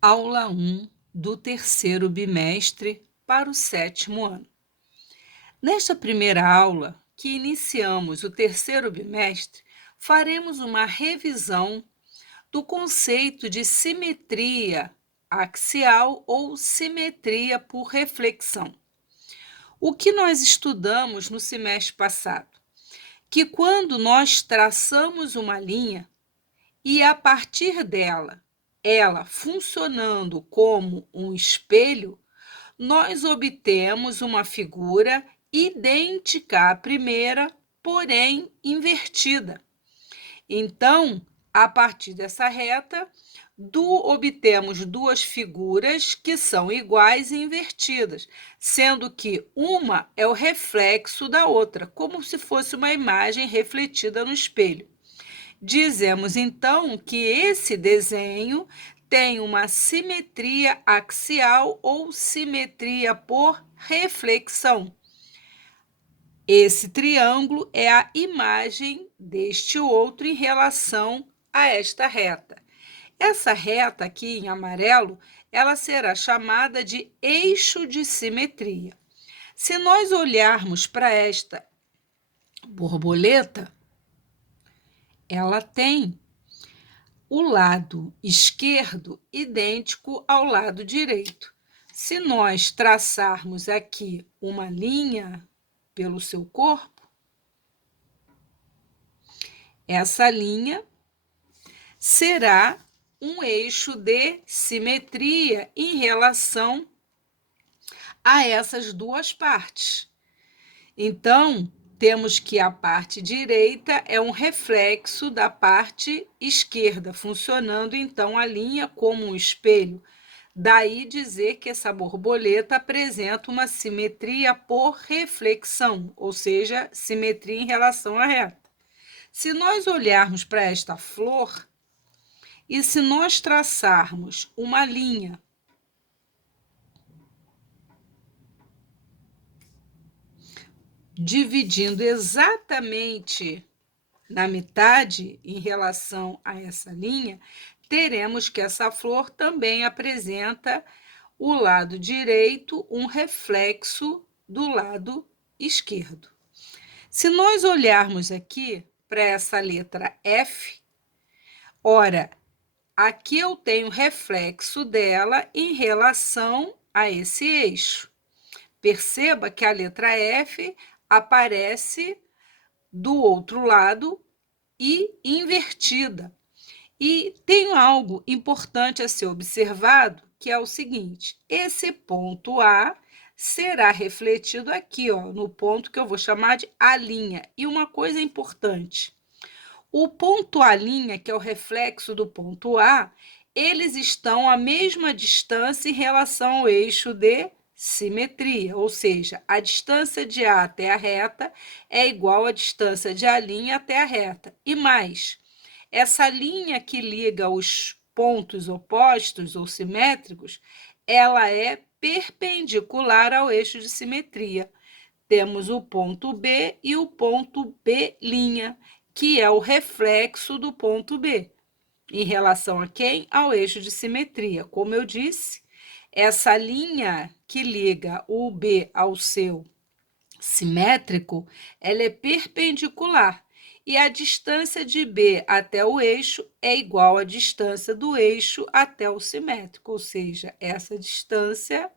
Aula 1 do terceiro bimestre para o sétimo ano. Nesta primeira aula, que iniciamos o terceiro bimestre, faremos uma revisão do conceito de simetria axial ou simetria por reflexão. O que nós estudamos no semestre passado? Que quando nós traçamos uma linha e a partir dela, ela funcionando como um espelho, nós obtemos uma figura idêntica à primeira, porém invertida. Então, a partir dessa reta, obtemos duas figuras que são iguais e invertidas, sendo que uma é o reflexo da outra, como se fosse uma imagem refletida no espelho. Dizemos então que esse desenho tem uma simetria axial ou simetria por reflexão. Esse triângulo é a imagem deste outro em relação a esta reta. Essa reta aqui em amarelo, ela será chamada de eixo de simetria. Se nós olharmos para esta borboleta, ela tem o lado esquerdo idêntico ao lado direito. Se nós traçarmos aqui uma linha pelo seu corpo, essa linha será um eixo de simetria em relação a essas duas partes. Então, temos que a parte direita é um reflexo da parte esquerda, funcionando então a linha como um espelho. Daí dizer que essa borboleta apresenta uma simetria por reflexão, ou seja, simetria em relação à reta. Se nós olharmos para esta flor e se nós traçarmos uma linha dividindo exatamente na metade em relação a essa linha, teremos que essa flor também apresenta o lado direito um reflexo do lado esquerdo. Se nós olharmos aqui para essa letra F, ora, aqui eu tenho reflexo dela em relação a esse eixo. Perceba que a letra F aparece do outro lado e invertida. E tem algo importante a ser observado, que é o seguinte: esse ponto A será refletido aqui, ó, no ponto que eu vou chamar de A'. E uma coisa importante, o ponto A', que é o reflexo do ponto A, eles estão à mesma distância em relação ao eixo de simetria, ou seja, a distância de A até a reta é igual à distância de A' até a reta. E mais, essa linha que liga os pontos opostos ou simétricos, ela é perpendicular ao eixo de simetria. Temos o ponto B e o ponto B', que é o reflexo do ponto B. Em relação a quem? Ao eixo de simetria. Como eu disse, essa linha que liga o B ao seu simétrico, ela é perpendicular. E a distância de B até o eixo é igual à distância do eixo até o simétrico, ou seja, essa distância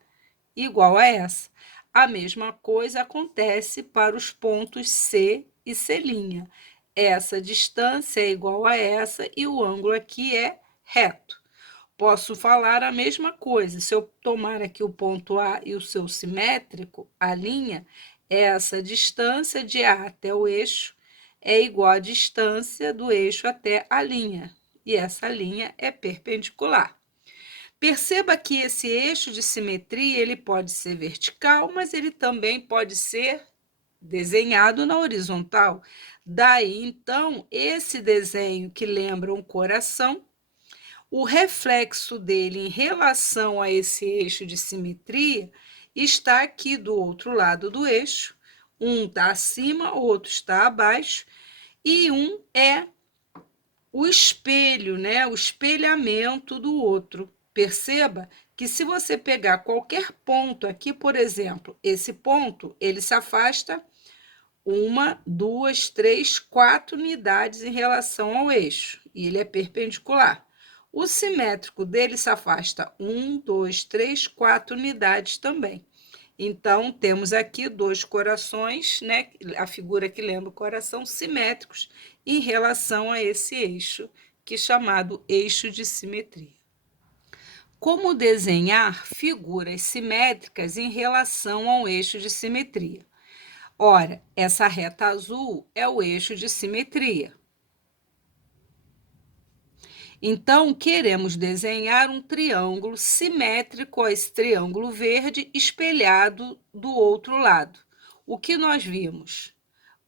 igual a essa. A mesma coisa acontece para os pontos C e C'. Essa distância é igual a essa e o ângulo aqui é reto. Posso falar a mesma coisa. Se eu tomar aqui o ponto A e o seu simétrico, a linha, essa distância de A até o eixo é igual à distância do eixo até a linha. E essa linha é perpendicular. Perceba que esse eixo de simetria ele pode ser vertical, mas ele também pode ser desenhado na horizontal. Daí, então, esse desenho que lembra um coração, o reflexo dele em relação a esse eixo de simetria está aqui do outro lado do eixo. Um está acima, o outro está abaixo, e um é o espelho, né? O espelhamento do outro. Perceba que se você pegar qualquer ponto aqui, por exemplo, esse ponto, ele se afasta 1, 2, 3, 4 unidades em relação ao eixo, e ele é perpendicular. O simétrico dele se afasta 1, 2, 3, 4 unidades também. Então, temos aqui dois corações, né? A figura que lembra o coração, simétricos em relação a esse eixo, que é chamado eixo de simetria. Como desenhar figuras simétricas em relação ao eixo de simetria? Ora, essa reta azul é o eixo de simetria. Então, queremos desenhar um triângulo simétrico a esse triângulo verde espelhado do outro lado. O que nós vimos?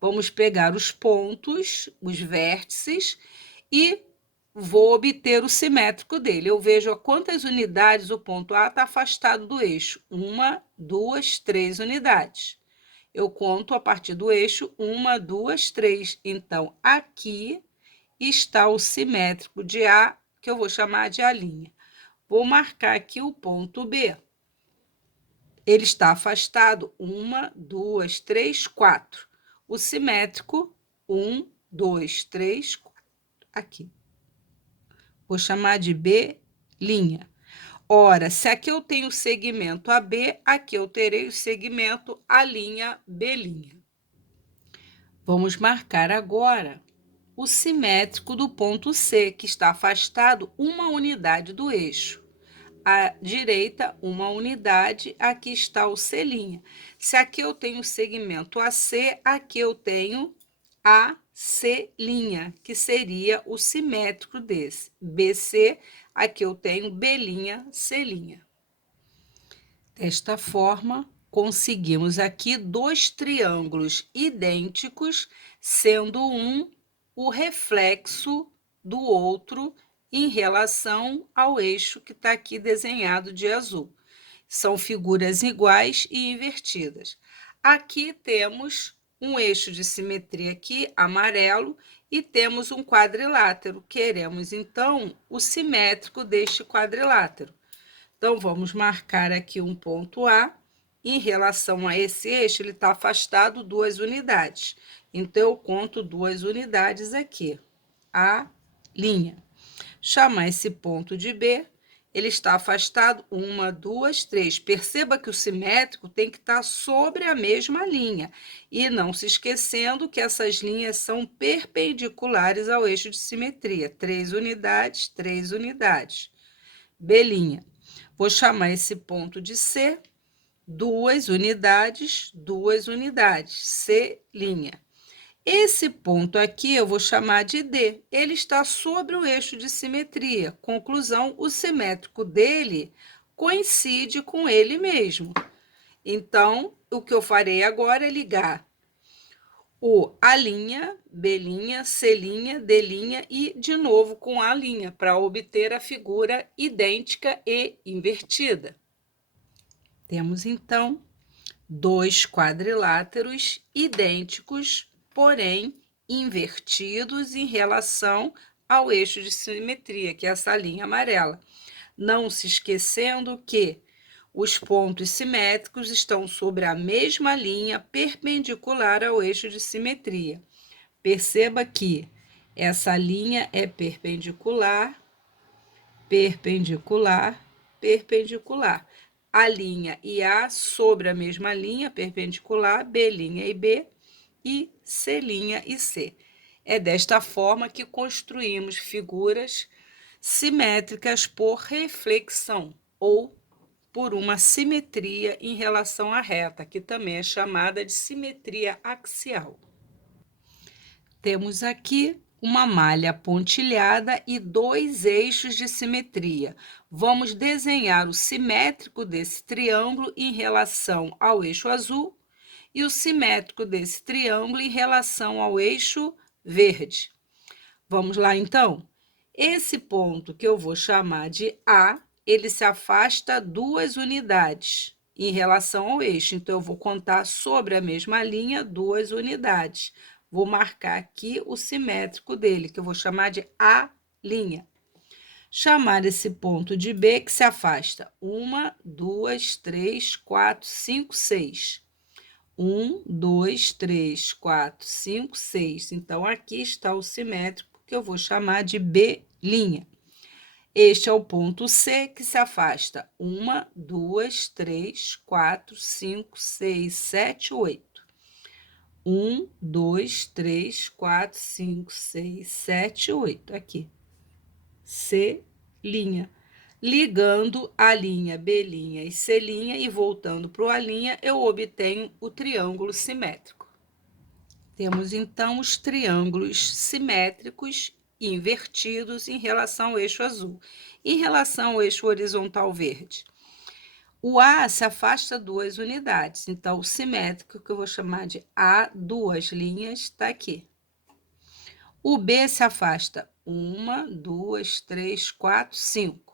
Vamos pegar os pontos, os vértices, e vou obter o simétrico dele. Eu vejo a quantas unidades o ponto A está afastado do eixo. 1, 2, 3 unidades. Eu conto a partir do eixo 1, 2, 3. Então, aqui está o simétrico de A, que eu vou chamar de A'. Vou marcar aqui o ponto B. Ele está afastado 1, 2, 3, 4. O simétrico 1, 2, 3, 4. Aqui. Vou chamar de B'. Ora, se aqui eu tenho o segmento AB, aqui eu terei o segmento A'B'. Vamos marcar agora o simétrico do ponto C, que está afastado 1 unidade do eixo. À direita, 1 unidade, aqui está o C'. Se aqui eu tenho o segmento AC, aqui eu tenho AC', que seria o simétrico desse. BC, aqui eu tenho B'C'. Desta forma, conseguimos aqui dois triângulos idênticos, sendo um o reflexo do outro em relação ao eixo que está aqui desenhado de azul. São figuras iguais e invertidas. Aqui temos um eixo de simetria aqui, amarelo, e temos um quadrilátero. Queremos, então, o simétrico deste quadrilátero. Então, vamos marcar aqui um ponto A. Em relação a esse eixo, ele está afastado 2 unidades. Então, eu conto 2 unidades aqui. A'. Chamar esse ponto de B. Ele está afastado 1, 2, 3. Perceba que o simétrico tem que estar sobre a mesma linha. E não se esquecendo que essas linhas são perpendiculares ao eixo de simetria. 3 unidades, 3 unidades. B'. Vou chamar esse ponto de C, 2 unidades, 2 unidades, C'. Esse ponto aqui eu vou chamar de D. Ele está sobre o eixo de simetria. Conclusão, o simétrico dele coincide com ele mesmo. Então, o que eu farei agora é ligar o A', B', C', D' e de novo com A', para obter a figura idêntica e invertida. Temos, então, dois quadriláteros idênticos, porém invertidos em relação ao eixo de simetria, que é essa linha amarela. Não se esquecendo que os pontos simétricos estão sobre a mesma linha perpendicular ao eixo de simetria. Perceba que essa linha é perpendicular, perpendicular, perpendicular. A linha e A sobre a mesma linha perpendicular, B' e B, e C' e C. É desta forma que construímos figuras simétricas por reflexão ou por uma simetria em relação à reta, que também é chamada de simetria axial. Temos aqui uma malha pontilhada e dois eixos de simetria. Vamos desenhar o simétrico desse triângulo em relação ao eixo azul e o simétrico desse triângulo em relação ao eixo verde. Vamos lá, então? Esse ponto que eu vou chamar de A, ele se afasta 2 unidades em relação ao eixo. Então, eu vou contar sobre a mesma linha 2 unidades. Vou marcar aqui o simétrico dele, que eu vou chamar de A'. chamar esse ponto de B que se afasta 1, 2, 3, 4, 5, 6. 1, 2, 3, 4, 5, 6. Então, aqui está o simétrico que eu vou chamar de B'. Este é o ponto C que se afasta 1, 2, 3, 4, 5, 6, 7, 8. 1, 2, 3, 4, 5, 6, 7, 8. Aqui. C'. Ligando a linha B' e C' e voltando para o A', eu obtenho o triângulo simétrico. Temos, então, os triângulos simétricos invertidos em relação ao eixo azul. Em relação ao eixo horizontal verde, o A se afasta 2 unidades, então o simétrico, que eu vou chamar de A, 2 linhas, está aqui. O B se afasta 1, 2, 3, 4, 5.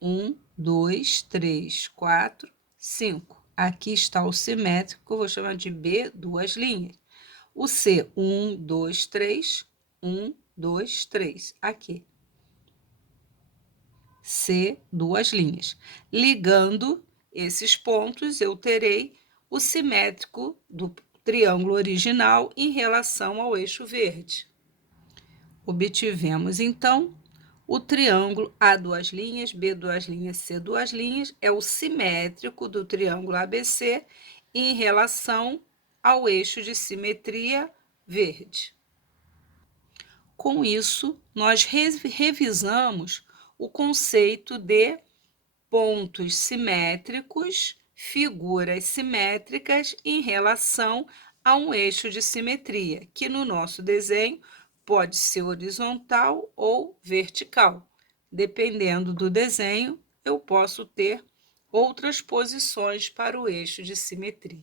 1, 2, 3, 4, 5. Aqui está o simétrico, que eu vou chamar de B, 2 linhas. O C, 1, 2, 3, 1, 2, 3. Aqui. C, 2 linhas. Ligando esses pontos, eu terei o simétrico do triângulo original em relação ao eixo verde. Obtivemos, então, o triângulo A, 2 linhas, B, 2 linhas, C, 2 linhas, é o simétrico do triângulo ABC em relação ao eixo de simetria verde. Com isso, nós revisamos o conceito de pontos simétricos, figuras simétricas em relação a um eixo de simetria, que no nosso desenho pode ser horizontal ou vertical. Dependendo do desenho, eu posso ter outras posições para o eixo de simetria.